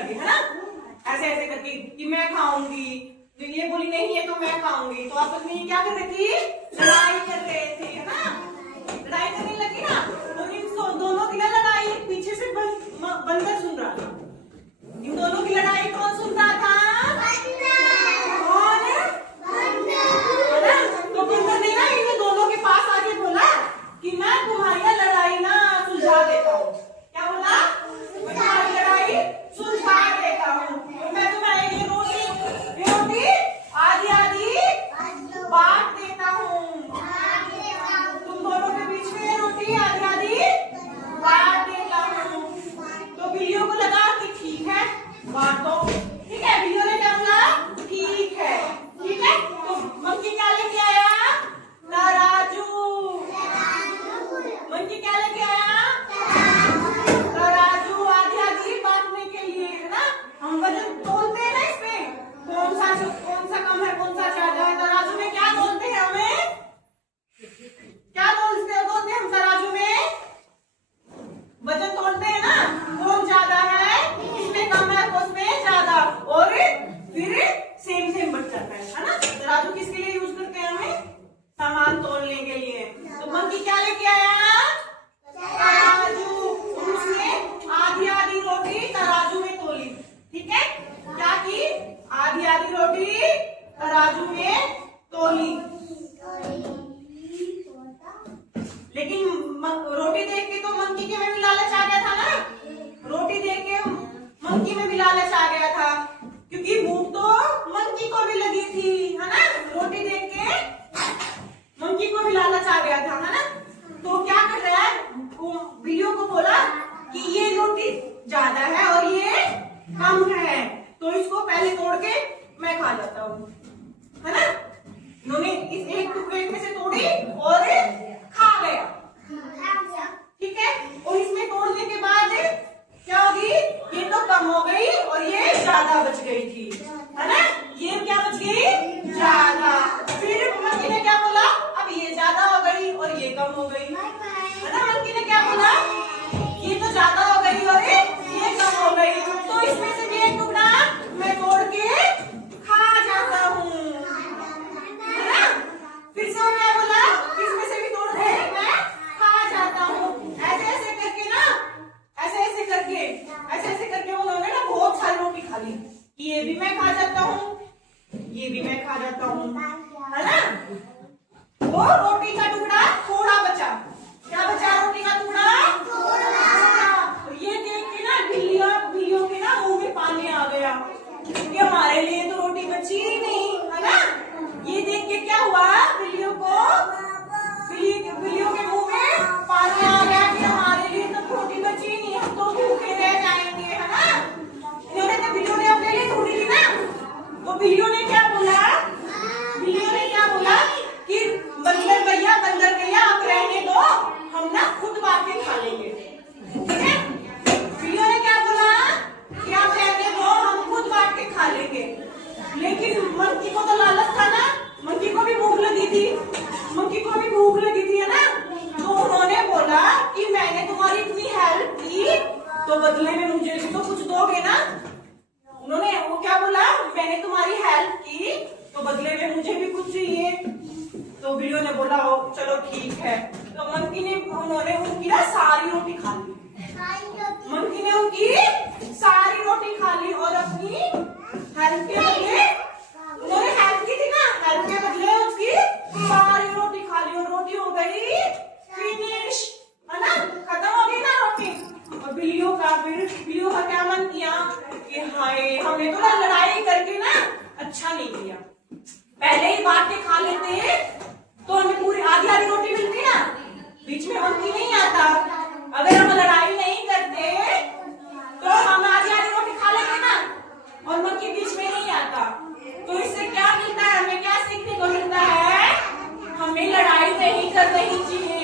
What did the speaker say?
लगे, है ना, ऐसे ऐसे करके कि मैं खाऊंगी, तो ये बोली नहीं ये तो मैं खाऊंगी, तो आपस में ये क्या कर रही थी, लड़ाई कर रहे थे, है ना, लड़ाई करने लगी ना। तो इन दोनों की लड़ाई पीछे से बंदर सुन रहा था। इन दोनों की लड़ाई कौन सुन रहा था, कौन, है ना। तो बंदर ने ना इन दोनों के पास आके बोला कि मैं तुम्हारी लड़ाई ना सुलझा देता हूँ। क्या बोला, मैं तुम्हारी लड़ाई सुलझा देता हूँ, तो मैं तुम्हें ये रोटी आधी आधी बांट देता हूँ, तुम दोनों के बीच में रोटी आधी आधी बांट देता हूँ। तो बिल्लियों को लगा कि ठीक है बांट दो, ठीक है। बिल्लियों ने क्या बोला, ठीक है, ठीक है। तो मंकी क्या लेके आया, तराजू, मंकी क्या लेके आया, तराजू आधी आधी बांटने के लिए, है ना। हम वजन तोलते हैं ना, इसमें कौन सा कम है कौन सा ज्यादा है, तराजू में क्या तोलते हैं, हमें क्या तोलते हैं हम तराजू में, वजन तोलते हैं ना, कौन ज्यादा है, इसमें कम है उसमें ज्यादा, और फिर सेम सेम बच जाता है ना। तराजू किसके लिए यूज करते हैं, हमें सामान तोलने के लिए। तो मंकी क्या लेके आया, तराजू, उसने आधी आधी रोटी तराजू में तोली, ठीक है। क्या की, आधी आधी रोटी तराजू में तोली, लेकिन रोटी देख के तो मंकी के में भी लालच आ गया था ना, रोटी देख के मंकी में भी लालच आ गया था, क्योंकि भूख तो मंकी को भी लगी थी, है ना। रोटी देख के मंकी को भी लालच आ गया था, है ना। तो क्या कर रहा है, बिल्लियों को बोला कि ये रोटी ज्यादा है और ये कम है, तो इसको पहले तोड़ के मैं खा जाता हूँ, है ना। इन्होंने इस एक टुकड़े में से तोड़ी और खा गया, ठीक है। और इसमें तोड़ने के बाद क्या होगी, ये तो कम हो गई और ये ज्यादा बच गई थी, है ना। ये क्या बच गई, ज्यादा। फिर मंकी ने क्या बोला, अब ये ज्यादा हो गई और ये कम हो गई, है ना। मंकी ने क्या बोला, ये तो ज्यादा हो गई और ये कम हो गई, तो इसमें से भी एक टुकड़ा मैं तोड़ के खा जाता हूँ, है ना। फिर से क्या बोला, इसमें से भी तोड़ के मैं खा जाता हूँ। ऐसे ऐसे करके ना, ऐसे ऐसे करके उन्होंने ना बहुत सारी रोटी खा ली, ये भी मैं खा जाता हूँ, ये भी मैं खा जाता हूँ, है ना। वो रोटी का टुकड़ा थोड़ा बचा, क्या बचा, रोटी का टुकड़ा थोड़ा बचा। तो ये देख के ना बिल्लियों के ना मुंह में पानी आ गया, क्योंकि हमारे लिए तो रोटी बची ही नहीं, है ना। ये देख के क्या हुआ, बिल्लियों के मुंह में पानी आ गया कि हमारे लिए तो रोटी बची ही नहीं, हम तो भूखे रह जाएंगे, है ना। बिल्लियों ने अपने लिए ढूंढी थी ना, तो बिल्लियों ने क्या बोला कि बंदर भैया आप रहने दो, हम ना खुद बांट के खा लेंगे, ठीक है। बिल्लियों ने क्या बोला कि आप रहने दो, हम खुद बांट के खा लेंगे, लेकिन मंकी को तो लालच था ना, मंकी को भी भूख लगी थी, है ना। तो उन्होंने बोला कि मैंने तुम्हारी इतनी हेल्प की, तो बदले में मुझे भी तो कुछ दोगे ना। उन्होंने वो क्या बोला, मैंने तुम्हारी हेल्प की तो बदले में मुझे भी कुछ चाहिए। तो बिल्लियों ने बोला ओ चलो ठीक है। तो उन्होंने उनकी ना सारी रोटी खा ली, मंकी ने उनकी सारी रोटी खा ली और अपनी हेल्प के बदले, उन्होंने हेल्प की थी ना, हेल्प के बदले उसकी सारी रोटी खा ली और रोटी हो गई फिनिश, है ना, खत्म हो गई ना रोटी। और बिल्लियों का क्या मन किया कि हाय हमने तो ना लड़ाई करके ना अच्छा नहीं किया, पहले ही बांट के खा लेते तो हमें पूरी आधी आधी रोटी मिलती ना, बीच में मंकी नहीं आता। अगर हम लड़ाई नहीं करते तो हम आधी आधी रोटी खा लेते ना, और मंकी बीच में नहीं आता। तो इससे क्या मिलता है, हमें क्या सीखने को मिलता है, हमें लड़ाई नहीं करनी चाहिए।